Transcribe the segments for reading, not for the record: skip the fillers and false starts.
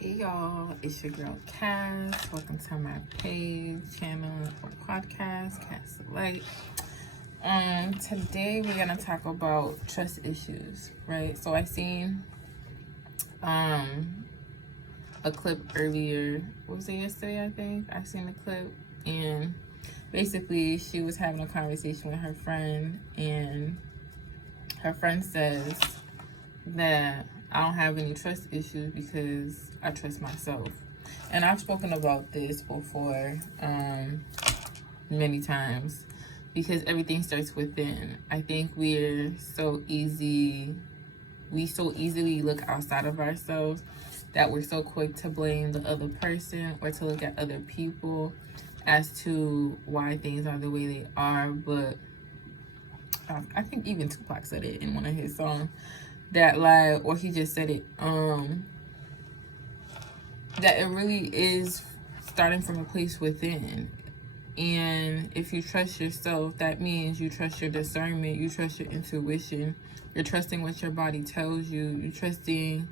Hey y'all, it's your girl Cass. Welcome to my page, channel, or podcast, Cass Light. Today we're gonna talk about trust issues, right? So I seen a clip earlier. What was it, yesterday? I think I seen the clip, and basically she was having a conversation with her friend, and her friend says that I don't have any trust issues because I trust myself. And I've spoken about this before many times, because everything starts within. I think we so easily look outside of ourselves that we're so quick to blame the other person or to look at other people as to why things are the way they are. But I think even Tupac said it in one of his songs, that like, or he just said it, that it really is starting from a place within. And if you trust yourself, that means you trust your discernment, you trust your intuition, you're trusting what your body tells you, you're trusting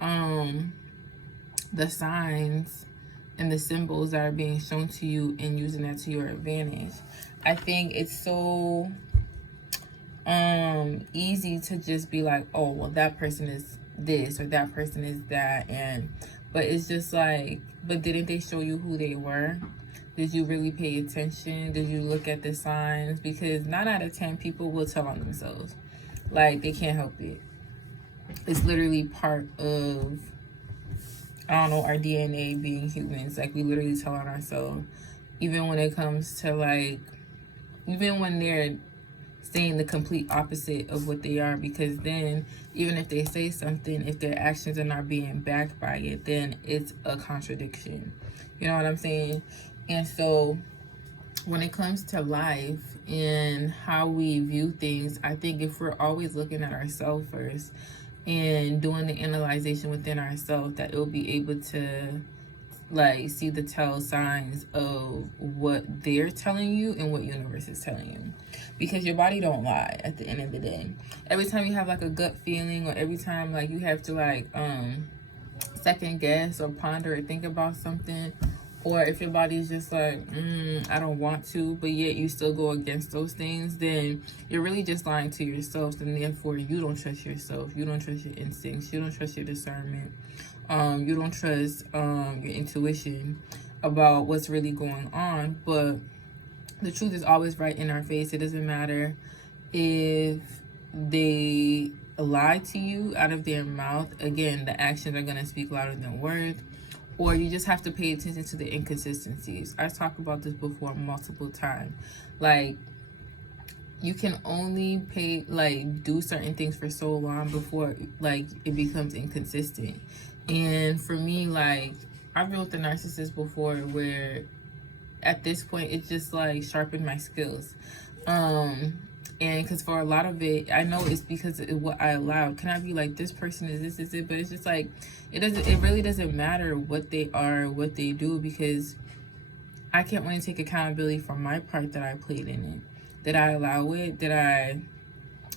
the signs and the symbols that are being shown to you and using that to your advantage. I think it's so easy to just be like, oh, well, that person is this or that person is that, but it's just like, but didn't they show you who they were? Did you really pay attention? Did you look at the signs? Because 9 out of 10 people will tell on themselves. Like, they can't help it. It's literally part of, I don't know, our DNA being humans. Like, we literally tell on ourselves. Even when it comes to, like, even when they're saying the complete opposite of what they are, because then even if they say something, if their actions are not being backed by it, then it's a contradiction. You know what I'm saying? And so when it comes to life and how we view things, I think if we're always looking at ourselves first and doing the analyzation within ourselves, that it'll be able to like see the tell signs of what they're telling you and what universe is telling you, because your body don't lie at the end of the day. Every time you have like a gut feeling, or every time like you have to like second guess or ponder or think about something, or if your body's just like I don't want to, but yet you still go against those things, then you're really just lying to yourself, and therefore you don't trust yourself, you don't trust your instincts, you don't trust your discernment, you don't trust your intuition about what's really going on. But the truth is always right in our face. It doesn't matter if they lie to you out of their mouth. Again, the actions are going to speak louder than words. Or you just have to pay attention to the inconsistencies. I talked about this before multiple times. Like, you can only do certain things for so long before like it becomes inconsistent. And for me, like, I've been with a narcissist before where at this point it just like sharpened my skills. And because for a lot of it, I know it's because of what I allowed. Can I be like, this person is this, is it? But it's just like, it really doesn't matter what they are, what they do, because I can't only take accountability for my part that I played in it. Did I allow it? Did I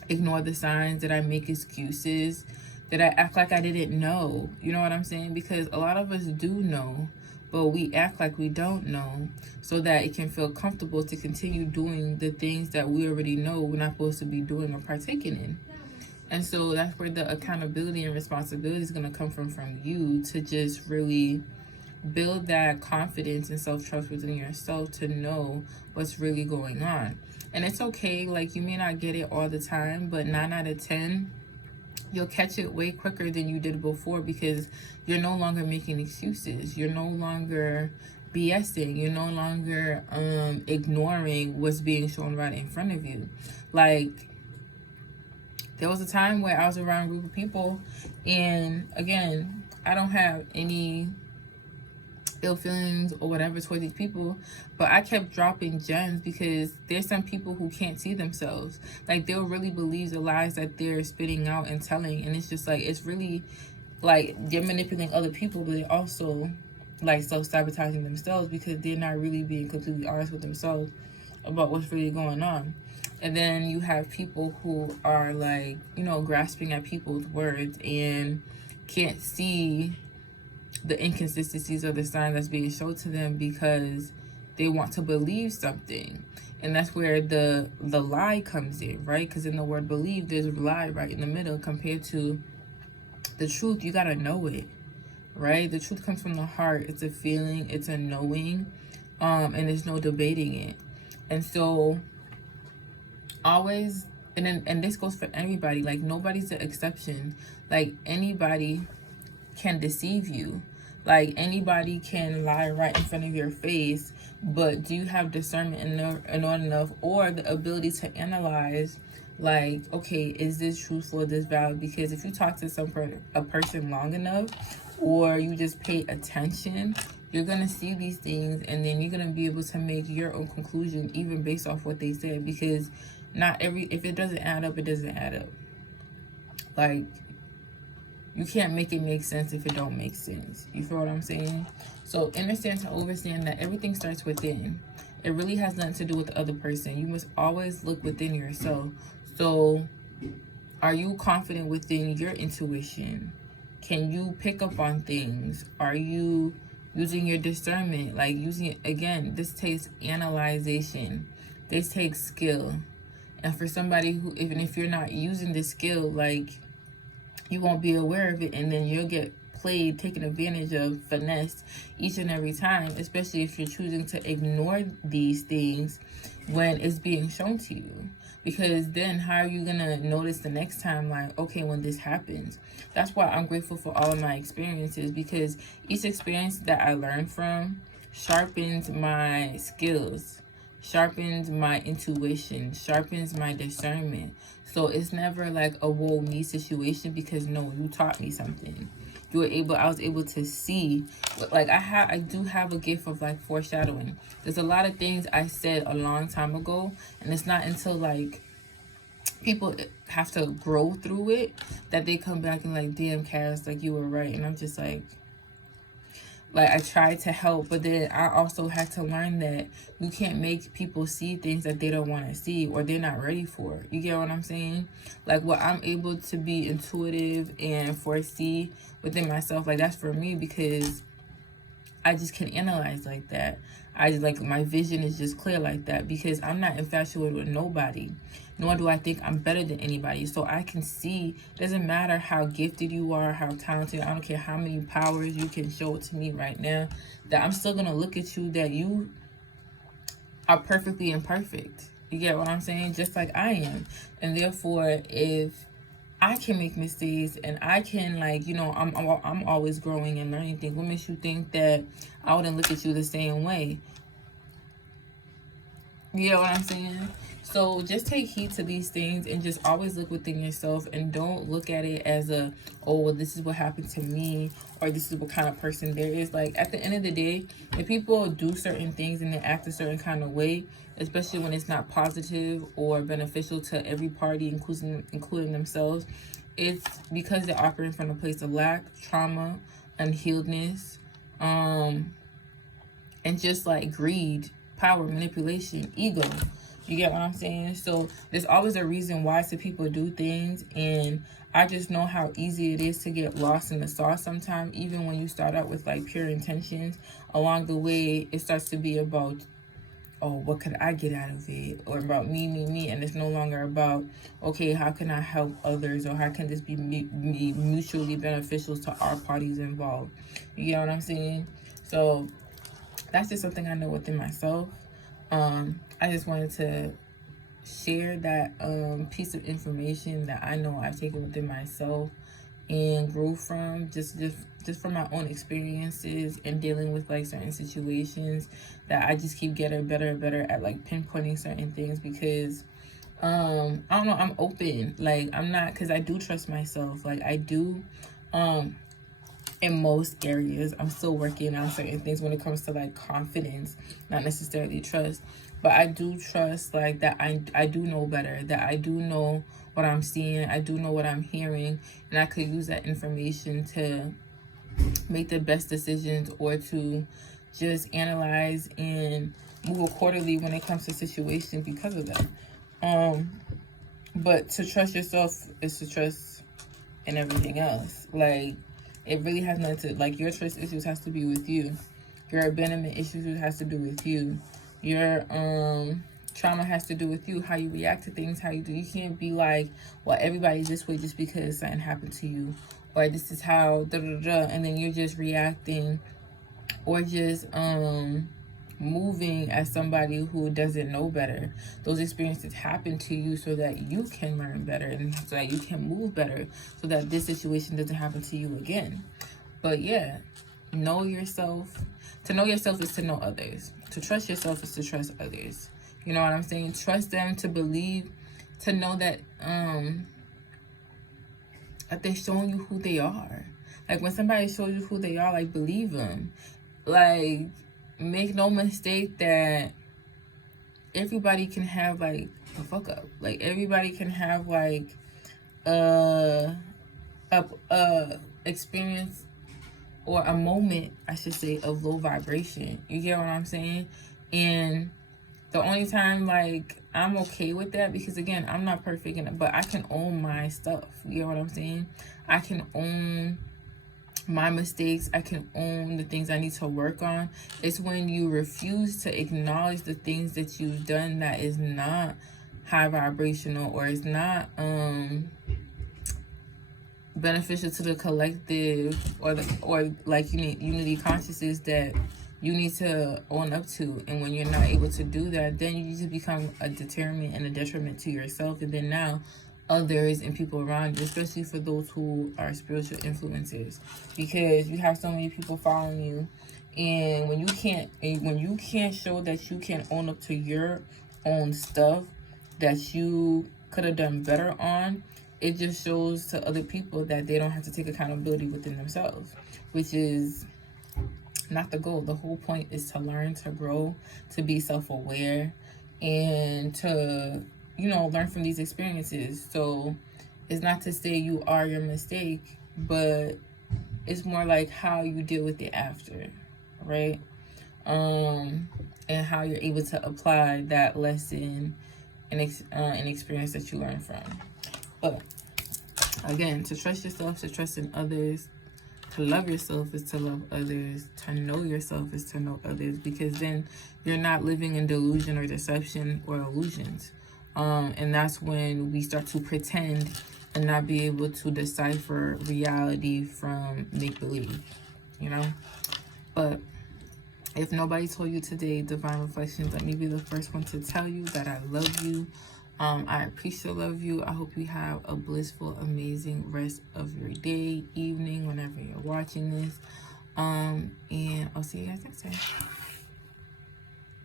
ignore the signs? Did I make excuses? Did I act like I didn't know? You know what I'm saying? Because a lot of us do know, but we act like we don't know so that it can feel comfortable to continue doing the things that we already know we're not supposed to be doing or partaking in. And so that's where the accountability and responsibility is going to come from you, to just really build that confidence and self-trust within yourself to know what's really going on. And it's okay, like, you may not get it all the time, but 9 out of 10 you'll catch it way quicker than you did before, because you're no longer making excuses, you're no longer BSing, you're no longer ignoring what's being shown right in front of you. Like, there was a time where I was around a group of people, and again, I don't have any ill feelings or whatever towards these people, but I kept dropping gems because there's some people who can't see themselves. Like, they'll really believe the lies that they're spitting out and telling, and it's just like, it's really like they're manipulating other people, but they're also like self-sabotaging themselves because they're not really being completely honest with themselves about what's really going on. And then you have people who are like, you know, grasping at people's words and can't see the inconsistencies or the signs that's being shown to them because they want to believe something. And that's where the lie comes in, right? Because in the word believe, there's a lie right in the middle compared to the truth. You got to know it, right? The truth comes from the heart. It's a feeling, it's a knowing, and there's no debating it. And so always, and this goes for everybody, like nobody's an exception. Like anybody can deceive you. Like anybody can lie right in front of your face, but do you have discernment enough or the ability to analyze, like, okay, is this truthful, is this valid? Because if you talk to a person long enough, or you just pay attention, you're gonna see these things, and then you're gonna be able to make your own conclusion even based off what they said. Because if it doesn't add up, it doesn't add up. Like, you can't make it make sense if it don't make sense. You feel what I'm saying? So understand to overstand that everything starts within. It really has nothing to do with the other person. You must always look within yourself. So are you confident within your intuition? Can you pick up on things? Are you using your discernment? Like using it, again, this takes analyzation. This takes skill. And for somebody who, even if you're not using this skill, like, you won't be aware of it, and then you'll get played, taken advantage of, finessed each and every time, especially if you're choosing to ignore these things when it's being shown to you. Because then how are you gonna notice the next time, like, okay, when this happens? That's why I'm grateful for all of my experiences, because each experience that I learn from sharpens my skills, sharpens my intuition, sharpens my discernment. So it's never like a woe me situation, because no, you taught me something. I was able to see, like I do have a gift of like foreshadowing. There's a lot of things I said a long time ago, and it's not until like people have to grow through it that they come back and like, damn, Cass, like you were right. And I'm just like I tried to help, but then I also had to learn that you can't make people see things that they don't want to see or they're not ready for. You get what I'm saying? Like, what I'm able to be intuitive and foresee within myself, like, that's for me, because I just can analyze like that. I just, like, my vision is just clear like that, because I'm not infatuated with nobody, nor do I think I'm better than anybody. So I can see, doesn't matter how gifted you are, how talented, I don't care how many powers you can show to me right now, that I'm still gonna look at you, that you are perfectly imperfect. You get what I'm saying? Just like I am. And therefore, if I can make mistakes, and I can, like, you know, I'm always growing and learning things. What makes you think that I wouldn't look at you the same way? You know what I'm saying? So just take heed to these things, and just always look within yourself, and don't look at it as a, oh, well, this is what happened to me, or this is what kind of person there is. Like, at the end of the day, if people do certain things and they act a certain kind of way, especially when it's not positive or beneficial to every party, including themselves, it's because they're operating from a place of lack, trauma, unhealedness, and just like greed, power, manipulation, ego. You get what I'm saying? So there's always a reason why some people do things, and I just know how easy it is to get lost in the sauce sometimes. Even when you start out with like pure intentions, along the way it starts to be about, oh, what could I get out of it, or about me, and it's no longer about, okay, how can I help others, or how can this be mutually beneficial to our parties involved. You get what I'm saying? So that's just something I know within myself. I just wanted to share that piece of information that I know I've taken within myself and grew from, just from my own experiences and dealing with like certain situations, that I just keep getting better and better at like pinpointing certain things, because I don't know, I'm open. Like, I'm not, because I do trust myself. Like, I do in most areas. I'm still working on certain things when it comes to like confidence, not necessarily trust, but I do trust like that I do know better, that I do know what I'm seeing, I do know what I'm hearing, and I could use that information to make the best decisions, or to just analyze and move accordingly when it comes to situations because of that. But to trust yourself is to trust in everything else. Like, It really has nothing to, like, your trust issues has to be with you. Your abandonment issues has to do with you. Your trauma has to do with you. How you react to things, how you do. You can't be like, well, everybody's this way just because something happened to you, or this is how and then you're just reacting, or just moving as somebody who doesn't know better. Those experiences happen to you so that you can learn better, and so that you can move better, so that this situation doesn't happen to you again. But yeah, know yourself. To know yourself is to know others. To trust yourself is to trust others. You know what I'm saying? Trust them, to believe, to know that that they're showing you who they are. Like, when somebody shows you who they are, like, believe them. Like, make no mistake that everybody can have, like, a fuck up. Like, everybody can have, like, a experience, or a moment, I should say, of low vibration. You get what I'm saying? And the only time, like, I'm okay with that, because again, I'm not perfect, but I can own my stuff. You get what I'm saying? I can own my mistakes. I can own the things I need to work on. It's when you refuse to acknowledge the things that you've done that is not high vibrational, or is not beneficial to the collective, or like unity consciousness, that you need to own up to. And when you're not able to do that, then you just become a deterrent and a detriment to yourself, and then now others and people around you, especially for those who are spiritual influencers, because you have so many people following you. And when you can't show that you can own up to your own stuff that you could have done better on, it just shows to other people that they don't have to take accountability within themselves, which is not the goal. The whole point is to learn, to grow, to be self-aware, and to, learn from these experiences. So it's not to say you are your mistake, but it's more like how you deal with it after, right? And how you're able to apply that lesson and experience that you learn from. But again, to trust yourself, to trust in others, to love yourself is to love others, to know yourself is to know others, because then you're not living in delusion or deception or illusions. And that's when we start to pretend and not be able to decipher reality from make-believe, But if nobody told you today, Divine Reflections, let me be the first one to tell you that I love you. I appreciate love you. I hope you have a blissful, amazing rest of your day, evening, whenever you're watching this. And I'll see you guys next time.